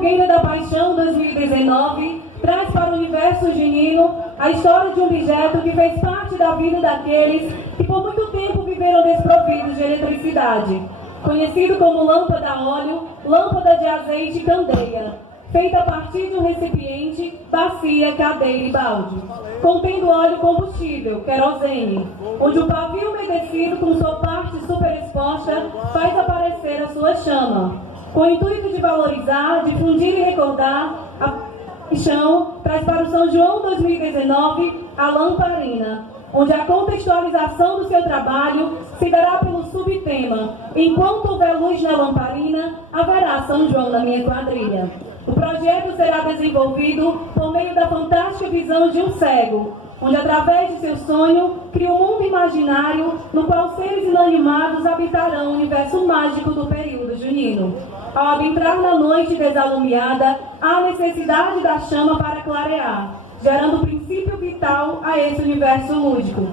Fogueira da Paixão 2019 traz para o universo junino a história de um objeto que fez parte da vida daqueles que por muito tempo viveram desprovidos de eletricidade, conhecido como lâmpada a óleo, lâmpada de azeite e candeia, feita a partir de um recipiente, bacia, cadeira e balde, contendo óleo combustível, querosene, onde o pavio umedecido com sua parte superexposta faz aparecer a sua chama, com o intuito de valorizar, difundir e recordar a paixão, traz para o São João 2019 a lamparina, onde a contextualização do seu trabalho se dará pelo subtema Enquanto houver luz na lamparina, haverá São João na minha quadrilha. O projeto será desenvolvido por meio da fantástica visão de um cego, onde através de seu sonho cria um mundo imaginário no qual seres inanimados habitarão o universo mágico do período junino. Ao adentrar na noite desalumiada, há a necessidade da chama para clarear, gerando o princípio vital a esse universo lúdico.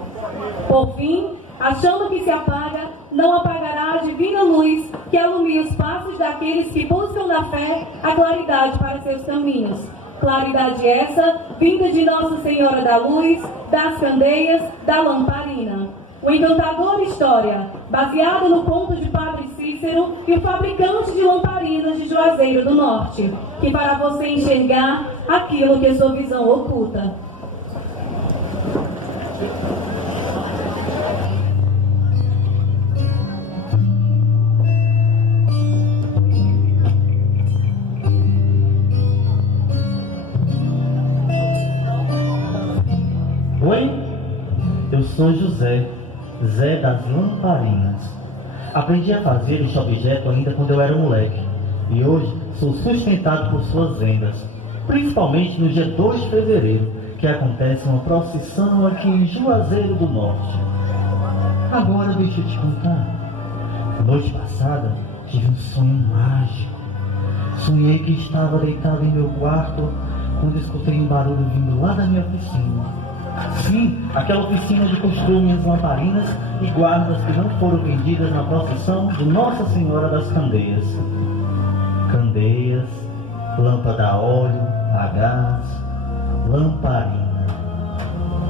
Por fim, a chama que se apaga não apagará a divina luz que alumia os passos daqueles que buscam na fé a claridade para seus caminhos. Claridade essa vinda de Nossa Senhora da Luz, das Candeias, da Lamparina. O encantador História, baseado no conto de Padre Cícero e o fabricante de lamparinas de Juazeiro do Norte, que fará você enxergar aquilo que a sua visão oculta. Oi, eu sou José, Zé das Lamparinas. Aprendi a fazer este objeto ainda quando eu era moleque e hoje sou sustentado por suas vendas, principalmente no dia 2 de fevereiro, que acontece uma procissão aqui em Juazeiro do Norte. Agora deixa eu te contar. Noite passada tive um sonho mágico. Sonhei que estava deitado em meu quarto quando escutei um barulho vindo lá da minha oficina. Sim, aquela oficina onde construo minhas lamparinas e guardas que não foram vendidas na procissão de Nossa Senhora das Candeias. Candeias, lâmpada a óleo, a gás, lamparina.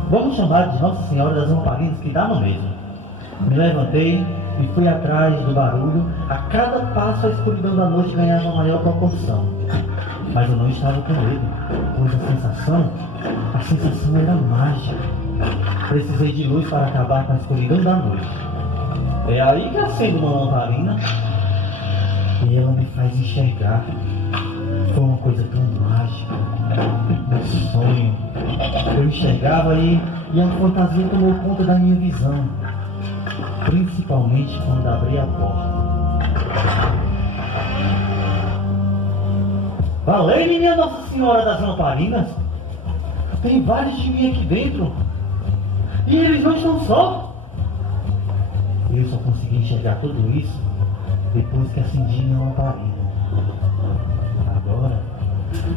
Vamos chamar de Nossa Senhora das Lamparinas, que dá no mesmo. Me levantei e fui atrás do barulho. A cada passo a escuridão da noite ganhava maior proporção. Mas eu não estava com medo, pois a sensação era mágica. Precisei de luz para acabar com a escuridão da noite. É aí que acendo uma lamparina e ela me faz enxergar. Foi uma coisa tão mágica. Meu sonho. Eu enxergava e a fantasia tomou conta da minha visão. Principalmente quando abri a porta. Valei, minha Nossa Senhora das Lamparinas! Tem vários de mim aqui dentro. E eles não estão só. Eu só consegui enxergar tudo isso depois que acendi minha lamparina.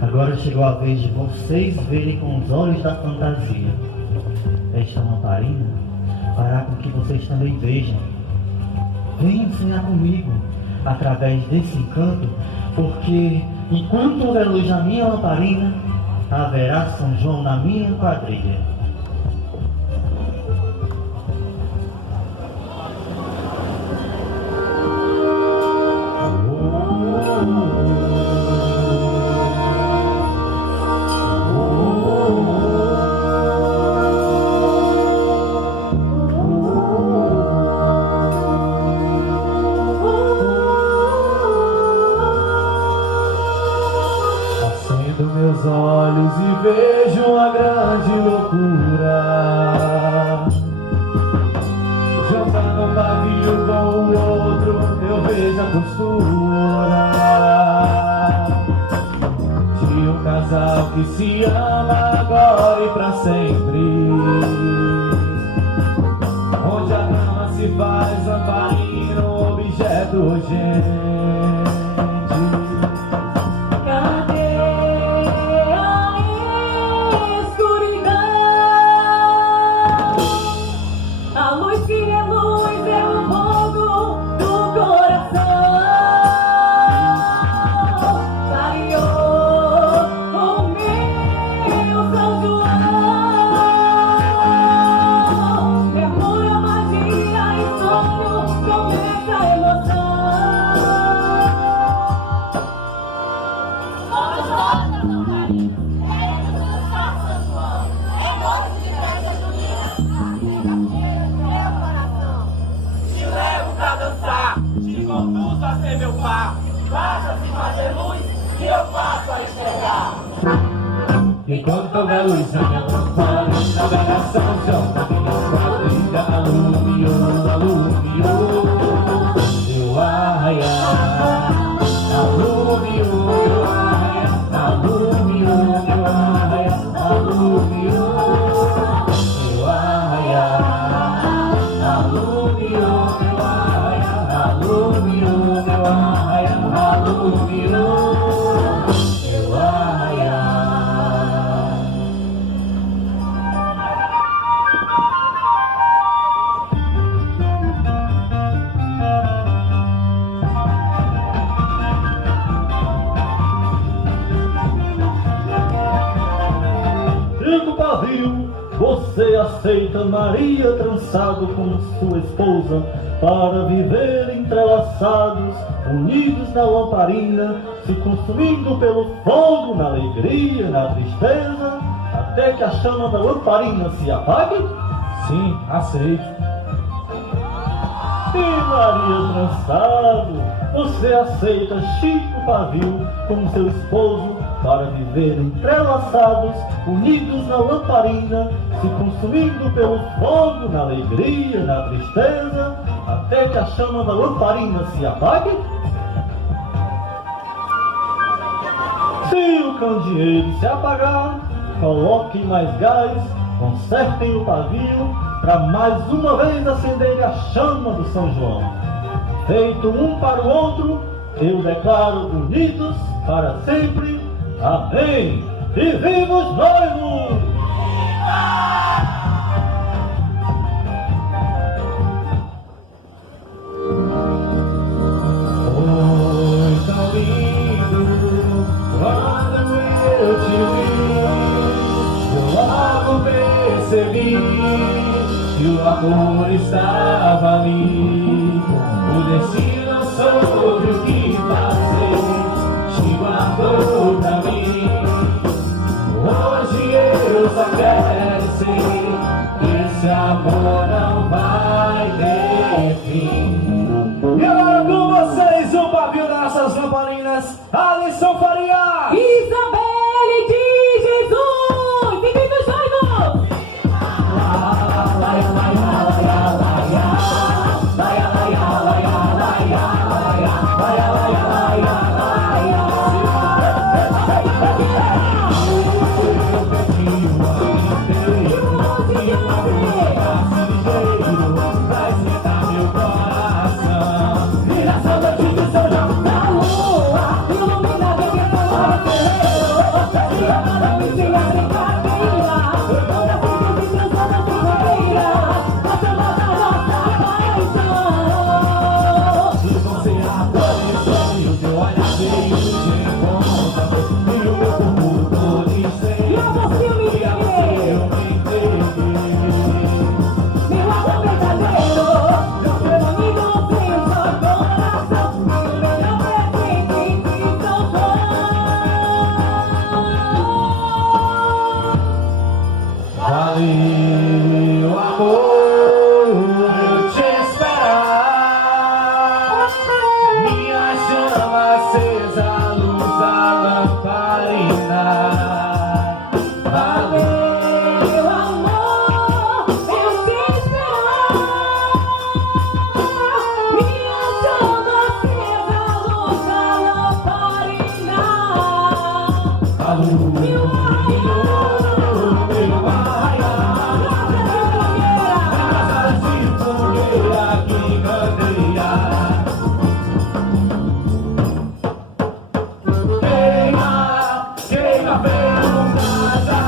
Agora chegou a vez de vocês verem com os olhos da fantasia. Esta lamparina fará com que vocês também vejam. Venham sonhar comigo através desse encanto, porque enquanto houver luz na minha lamparina, haverá São João na minha quadrilha. Meus olhos e vejo uma grande loucura, jogando um pavio com o outro, eu vejo a costura de um casal que se ama agora e pra sempre, onde a cama se faz lamparina, um objeto urgente. Clareou Te levo pra dançar, te conduzo a ser meu par. Faça-se fazer luz e eu passo a enxergar. Enquanto houver luz na minha lamparina, velha São João da minha quadrilha alumiou, alumiou meu arraiar. Alumiou meu arraiar, alumiou meu arraiar, alumiou meu arraiar. Alumiou meu arraiar, alumiou meu arraiar, alumiou meu arraiar. Digo pavio, você aceita Maria trançado com sua esposa para viver entrelaçados, unidos na lamparina, se consumindo pelo fogo, na alegria, na tristeza, até que a chama da lamparina se apague? Sim, aceito. E Maria trançado, você aceita Chico Pavio como seu esposo para viver entrelaçados, unidos na lamparina, se consumindo pelo fogo, na alegria, na tristeza, até que a chama da lamparina se apague? Se o candeeiro se apagar, coloquem mais gás, consertem o pavio, para mais uma vez acender a chama do São João. Feito um para o outro, eu declaro unidos para sempre. Amém! E viva os noivos! Foi tão lindo quando eu te vi, eu logo percebi que o amor estava ali. O destino soube o que fazer, te guardou pra mim. Hoje eu só quero ser que esse amor não vai ter fim. E agora com vocês o pavio das nossas lamparinas, Alisson Faria! Isabelle de Jesus! E viva os noivos! Vai esquentar meu coração. Vira samba de São João. Na lua, iluminada que para me ensinar em caminha. Toda vida se transforma em bandeira, a chama da nossa paixão. Se você aparecer e o teu olhar veio de encontro, e o meu corpo todo incêndio, E a você eu me e a você eu me entreguei. Meu amor verdadeiro, meu amigo sem o seu coração, meu melhor presente de São João. Valeu, amor, eu te esperar. Minha chama acesa, a luz da lamparina. Valeu, Meu amor, eu te esperar. Minha chama acesa, a luz da lamparina. valeu, meu arraiar. Asas de fogueira que candeia. Queima, queima pelo brasa.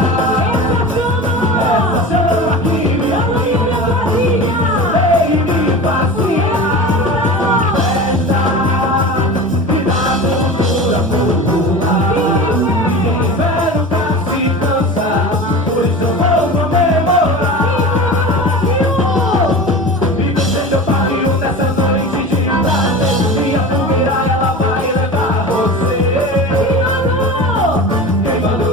Essa chama que me ilumina e me fascina. Festa que dá cultura popular. Ninguém velho pra se cansar, por isso eu vou comemorar. E você meu pavio nessa noite de prazer, minha fogueira ela vai levar você. Queimando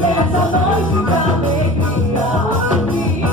Essa noite da alegria.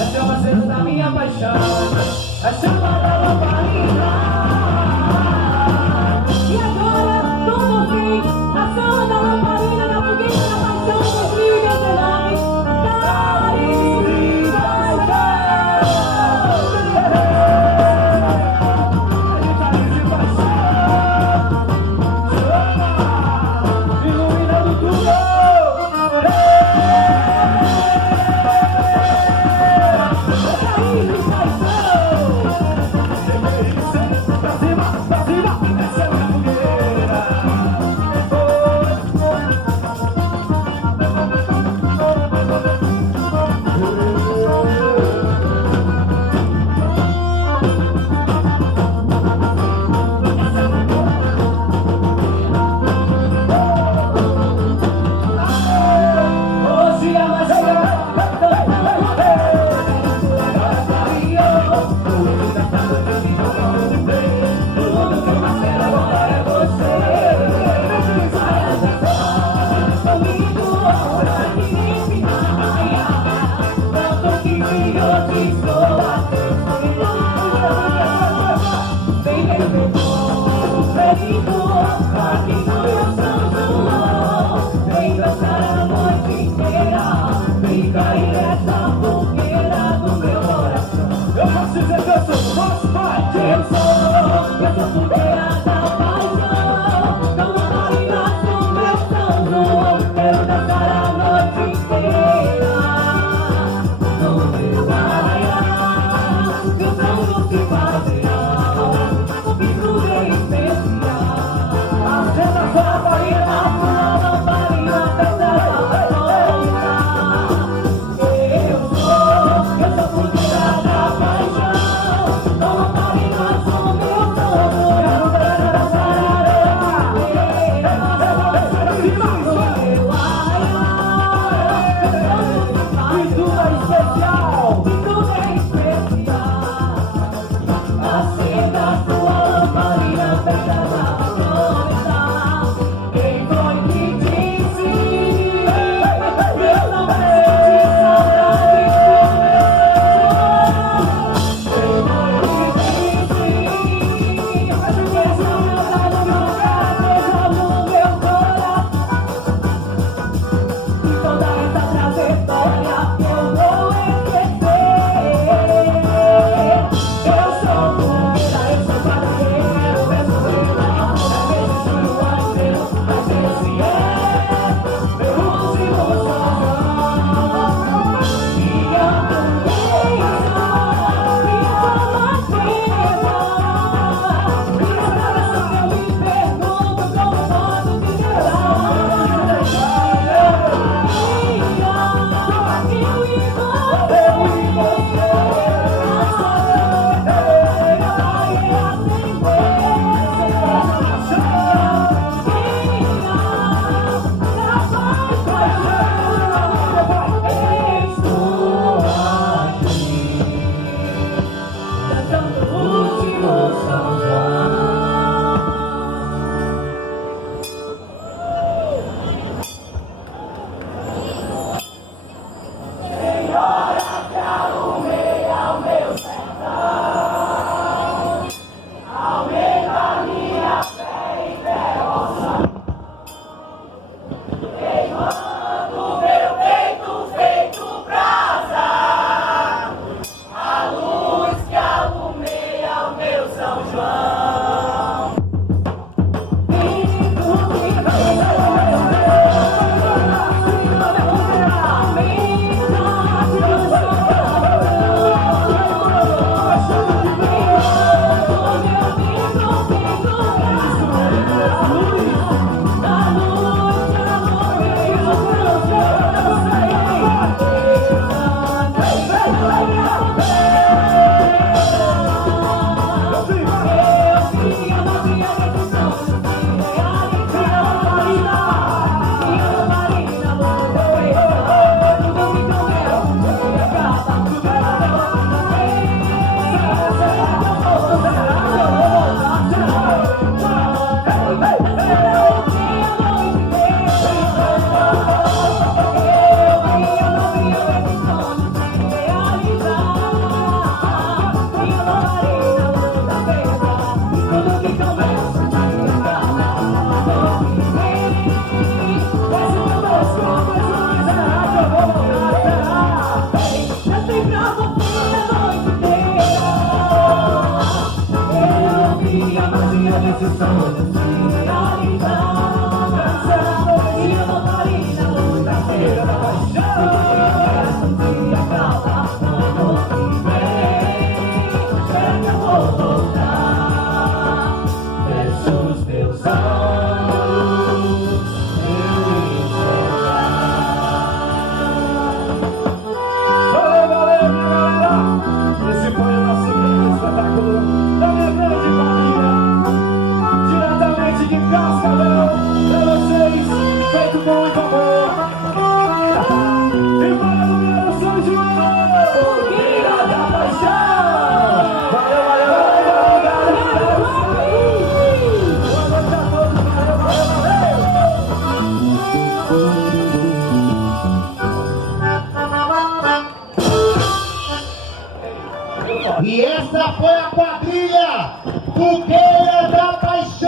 Essa é o aceno da minha paixão, a chama da lamparina. E agora, com vocês, a chama da lamparina da fogueira da paixão 2019, Clarice Paixão, iluminando tudo. Pra cima, essa é a minha fogueira. Hoje a magia tudo que eu mais quero agora é você. comigo, ora que nem se arraia, tanto que eu te estou vem meu ferido, aqui no meu São João, vem dançar a noite inteira, vem cair essa fogueira do meu coração. Eu posso dizer que eu sou, posso, vai. Eu sou fogueira da paixão, como marinas no meu São João, quero dançar a noite inteira, no meu arraial, meu São João se fazeirão, isso é especial. Acenda a sua lamparina. A lamparina festa da volta, esses são outros que realizam. Dançando de lamparina, muita feira da paixão. Um dia acaba, quando vem, será que eu vou voltar? Fecho os meus olhos, eu enxergar. Valeu, minha galera! Esse foi o nosso grande espetáculo da minha grande Bahia, diretamente de Cascavel, pra vocês, feito com muito amor. E para dominar o São João, Fogueira da Paixão! Valeu, galera! Boa noite a todos, valeu! E essa foi a quadrilha Fogueira da Paixão.